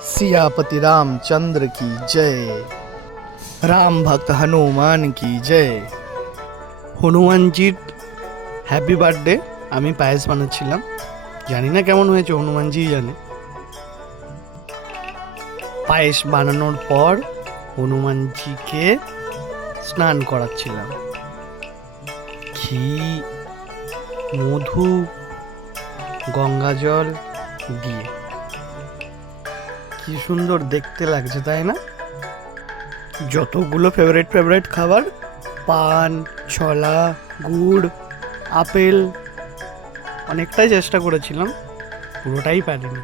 सियापति रामचंद्र की जय। राम भक्त हनुमान की जय। হনুমানজির হ্যাপি বার্থডে। আমি পায়েস বানাচ্ছিলাম, জানি না কেমন হয়েছে, হনুমানজি জানে। পায়েস বানানোর পর হনুমানজিকে স্নান করাচ্ছিলাম ঘি, মধু, গঙ্গা জল দিয়ে। কি সুন্দর দেখতে লাগছে, তাই না? যতগুলো ফেভারিট খাবার, পান, ছোলা, গুড়, আপেল, অনেকটাই চেষ্টা করেছিলাম, পুরোটাই পারিনি।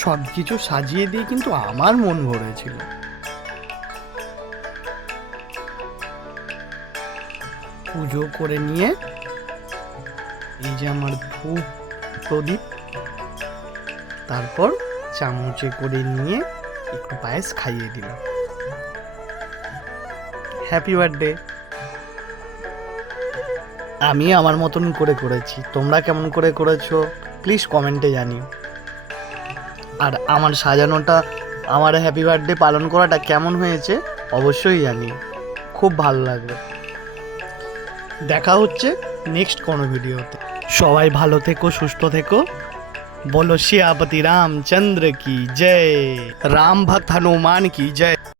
সব কিছু সাজিয়ে দিয়ে কিন্তু আমার মন ভরেছিল। পুজো করে নিয়ে এই যে আমার ধূপ প্রদীপ, তারপর চামচে করে নিয়ে একটু পায়েস খাইয়ে দিলাম। Happy birthday. আমি আমার মতন করে করেছি, তোমরা কেমন করে করেছো প্লিজ কমেন্টে জানিও। আর আমার সাজানোটা, আমার হ্যাপি বার্থডে পালন করাটা কেমন হয়েছে অবশ্যই জানিও, খুব ভালো লাগবে। দেখা হচ্ছে নেক্সট কোনো ভিডিওতে। সবাই ভালো থেকো, সুস্থ থেকো। बोलो सियापति रामचंद्र की जय। राम भक्त हनुमान की जय।